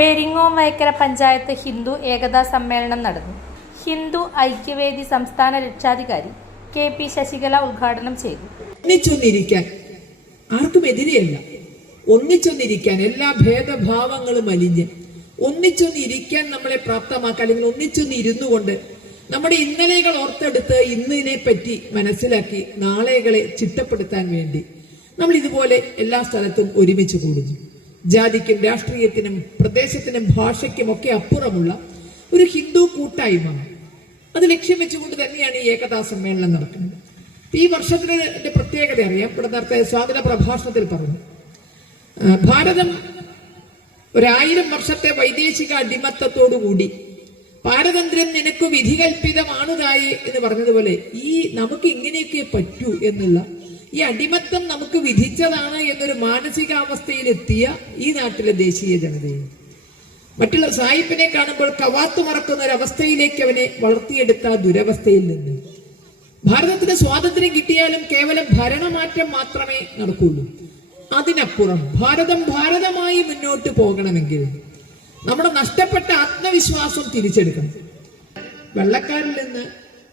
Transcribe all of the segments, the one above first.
പെരിങ്ങോം വൈക്കര പഞ്ചായത്ത് ഹിന്ദു ഏകതാ സമ്മേളനം നടന്നു. ഹിന്ദു ഐക്യവേദി സംസ്ഥാന രക്ഷാധികാരി KP ശശികല ഉദ്ഘാടനം ചെയ്തു. ഒന്നിച്ചൊന്നിരിക്കാൻ ആർക്കും എതിരെയല്ല, ഒന്നിച്ചൊന്നിരിക്കാൻ എല്ലാ ഭേദഭാവങ്ങളും അലിഞ്ഞ് ഒന്നിച്ചൊന്നിരിക്കാൻ നമ്മളെ പ്രാപ്തമാക്കുക, അല്ലെങ്കിൽ ഒന്നിച്ചൊന്നിരുന്നു കൊണ്ട് നമ്മുടെ ഇന്നലെകൾ ഓർത്തെടുത്ത് ഇന്നിനെ പറ്റി മനസ്സിലാക്കി നാളെകളെ ചിട്ടപ്പെടുത്താൻ വേണ്ടി നമ്മൾ ഇതുപോലെ എല്ലാ സ്ഥലത്തും ഒരുമിച്ച് കൂടുന്നു. ജാതിക്കും രാഷ്ട്രീയത്തിനും പ്രദേശത്തിനും ഭാഷയ്ക്കും ഒക്കെ അപ്പുറമുള്ള ഒരു ഹിന്ദു കൂട്ടായ്മ, അത് ലക്ഷ്യം വെച്ചുകൊണ്ട് തന്നെയാണ് ഈ ഏകതാ സമ്മേളനം നടക്കുന്നത്. ഈ വർഷത്തിന്റെ പ്രത്യേകത അറിയാം. ഇവിടെ നേരത്തെ സ്വാഗത പ്രഭാഷണത്തിൽ പറഞ്ഞു, ഭാരതം 1000 വർഷത്തെ വൈദേശിക അടിമത്തത്തോടുകൂടി പാരതന്ത്ര്യം നിനക്ക് വിധികൽപ്പിതമാണുതായി എന്ന് പറഞ്ഞതുപോലെ ഈ നമുക്ക് ഇങ്ങനെയൊക്കെ പറ്റൂ എന്നുള്ള ഈ അടിമത്തം നമുക്ക് വിധിച്ചതാണ് എന്നൊരു മാനസികാവസ്ഥയിലെത്തിയ ഈ നാട്ടിലെ ദേശീയ ജനതയെ മറ്റുള്ള സായിപ്പിനെ കാണുമ്പോൾ കവാത്തു മറക്കുന്ന ഒരു അവസ്ഥയിലേക്ക് അവനെ വളർത്തിയെടുത്ത ദുരവസ്ഥയിൽ നിന്ന് ഭാരതത്തിന് സ്വാതന്ത്ര്യം കിട്ടിയാലും കേവലം ഭരണമാറ്റം മാത്രമേ നടക്കുള്ളൂ. അതിനപ്പുറം ഭാരതം ഭാരതമായി മുന്നോട്ട് പോകണമെങ്കിൽ നമ്മുടെ നഷ്ടപ്പെട്ട ആത്മവിശ്വാസം തിരിച്ചെടുക്കണം. വെള്ളക്കാരിൽ നിന്ന്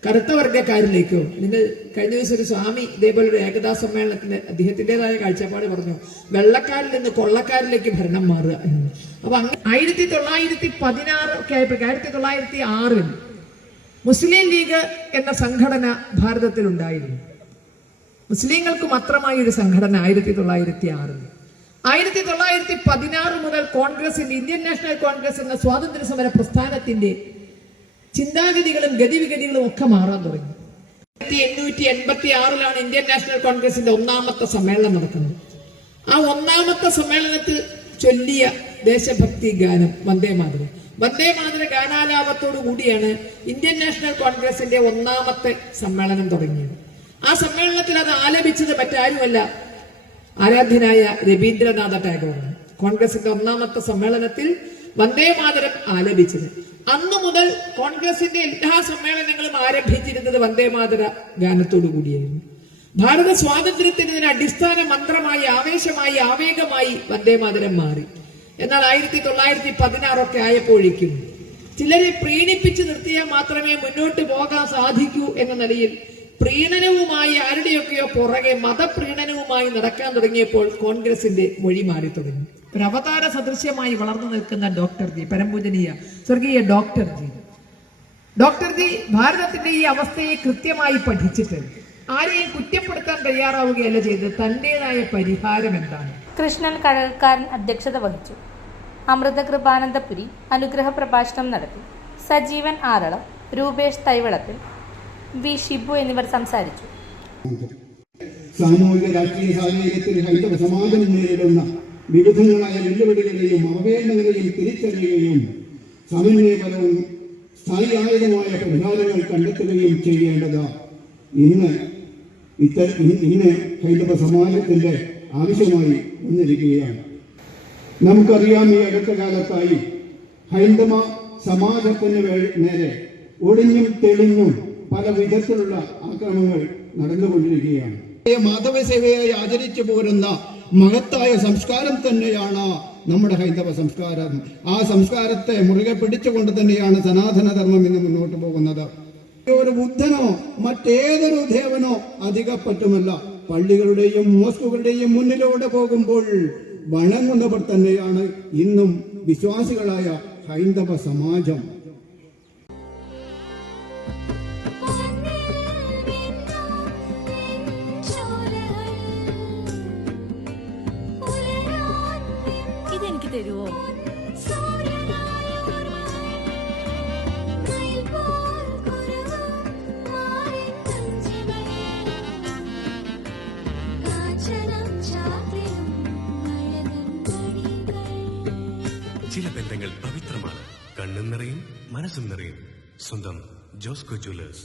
കറുത്ത വർഗക്കാരിലേക്കോ, നിങ്ങൾ കഴിഞ്ഞ ദിവസം ഒരു സ്വാമി ഇതേപോലെ ഒരു ഏകതാ സമ്മേളനത്തിന് അദ്ദേഹത്തിൻ്റെതായ കാഴ്ചപ്പാട് പറഞ്ഞു, വെള്ളക്കാരിൽ നിന്ന് കൊള്ളക്കാരിലേക്ക് ഭരണം മാറുക എന്ന്. അപ്പൊ 1916 ഒക്കെ ആയപ്പോൾ 1906 മുസ്ലിം ലീഗ് എന്ന സംഘടന ഭാരതത്തിൽ ഉണ്ടായിരുന്നു. മുസ്ലിങ്ങൾക്ക് മാത്രമായി ഒരു സംഘടന 1906. 1916 മുതൽ കോൺഗ്രസിന്റെ ഇന്ത്യൻ നാഷണൽ കോൺഗ്രസ് എന്ന സ്വാതന്ത്ര്യ സമര പ്രസ്ഥാനത്തിന്റെ ചിന്താഗതികളും ഗതിവിഗതികളും ഒക്കെ മാറാൻ തുടങ്ങി. 1886 ഇന്ത്യൻ നാഷണൽ കോൺഗ്രസിന്റെ 1ാമത്തെ സമ്മേളനം നടക്കുന്നത്. ആ 1ാമത്തെ സമ്മേളനത്തിൽ ചൊല്ലിയ ദേശഭക്തി ഗാനം വന്ദേമാതരം. വന്ദേമാതര ഗാനാലാപത്തോടു കൂടിയാണ് ഇന്ത്യൻ നാഷണൽ കോൺഗ്രസിന്റെ 1ാമത്തെ സമ്മേളനം തുടങ്ങിയത്. ആ സമ്മേളനത്തിൽ അത് ആലപിച്ചത് മറ്റാരുമല്ല, ആരാധ്യനായ രവീന്ദ്രനാഥ ടാഗോറാണ്. കോൺഗ്രസിന്റെ 1ാമത്തെ സമ്മേളനത്തിൽ വന്ദേമാതരം ആലപിച്ചത്. അന്നു മുതൽ കോൺഗ്രസിന്റെ എല്ലാ സമ്മേളനങ്ങളും ആരംഭിച്ചിരുന്നത് വന്ദേമാതര ഗാനത്തോടു കൂടിയായിരുന്നു. ഭാരത സ്വാതന്ത്ര്യത്തിന് ഇതിന് അടിസ്ഥാന മന്ത്രമായി, ആവേശമായി, ആവേഗമായി വന്ദേമാതരം മാറി. എന്നാൽ 1916 ഒക്കെ ആയപ്പോഴേക്കും ചിലരെ പ്രീണിപ്പിച്ചു നിർത്തിയാൽ മാത്രമേ മുന്നോട്ട് പോകാൻ സാധിക്കൂ എന്ന നിലയിൽ പ്രീണനവുമായി ആരുടെയൊക്കെയോ പുറകെ മതപ്രീണനവുമായി നടക്കാൻ തുടങ്ങിയപ്പോൾ കോൺഗ്രസിന്റെ മൊഴി മാറി തുടങ്ങി. ഒരു അവതാര സദൃശ്യമായി വളർന്നു നിൽക്കുന്ന ഡോക്ടർ ജി, പരംപൂജനീയ സ്വർഗീയ ഡോക്ടർ ജി ഭാരതത്തിന്റെ ഈ അവസ്ഥയെ കൃത്യമായി പഠിച്ചിട്ട് ആരെയും കുറ്റപ്പെടുത്താൻ തയ്യാറാവുകയല്ല ചെയ്ത് തന്റേതായ പരിഹാരം എന്താണ്. കൃഷ്ണൻ കഴൽക്കാരൻ അധ്യക്ഷത വഹിച്ചു. അമൃത കൃപാനന്ദപുരി അനുഗ്രഹ പ്രഭാഷണം നടത്തി. സജീവൻ ആറളം, രൂപേഷ് തൈവളത്തിൽ, വി ഷിബു എന്നിവർ സംസാരിച്ചു. സാമൂഹിക രാഷ്ട്രീയ സാഹചര്യത്തിൽ ഹൈന്ദവ സമാജം നേരിടുന്ന വിവിധങ്ങളായ വെല്ലുവിളികളെയും അവഹേളനങ്ങളെയും തിരിച്ചറിയുകയും സമന്വയപരവും സ്ഥായിയായതുമായ പരിഹാരങ്ങൾ കണ്ടെത്തുകയും ചെയ്യേണ്ടത് ഇന്ന് ഹൈന്ദവ സമാജത്തിന്റെ ആവശ്യമായി വന്നിരിക്കുകയാണ്. നമുക്കറിയാം, ഈ അടുത്ത കാലത്തായി ഹൈന്ദവ സമാജത്തിന് നേരെ ഒളിഞ്ഞും തെളിഞ്ഞും പല വിധത്തിലുള്ള ആക്രമണങ്ങൾ നടന്നുകൊണ്ടിരിക്കുകയാണ്. മാധവസേവയായി ആചരിച്ചു പോരുന്ന മഹത്തായ സംസ്കാരം തന്നെയാണ് നമ്മുടെ ഹൈന്ദവ സംസ്കാരം. ആ സംസ്കാരത്തെ മുറുകെ പിടിച്ചുകൊണ്ട് തന്നെയാണ് സനാതനധർമ്മം ഇന്ന് മുന്നോട്ട് പോകുന്നത്. ഒരു ബുദ്ധനോ മറ്റേതൊരു ദേവനോ അധികപ്പറ്റുമല്ല. പള്ളികളുടെയും മോസ്കുകളുടെയും മുന്നിലൂടെ പോകുമ്പോൾ വണങ്ങുന്നവർ തന്നെയാണ് ഇന്നും വിശ്വാസികളായ ഹൈന്ദവ സമാജം. ഇതെനിക്ക് തരുമോ? ചില ബന്ധങ്ങൾ പവിത്രമാണ്. കണ്ണും നിറയും, മനസ്സും നിറയും. സ്വന്തം ജോസ്കോ ജ്വല്ലേഴ്സ്.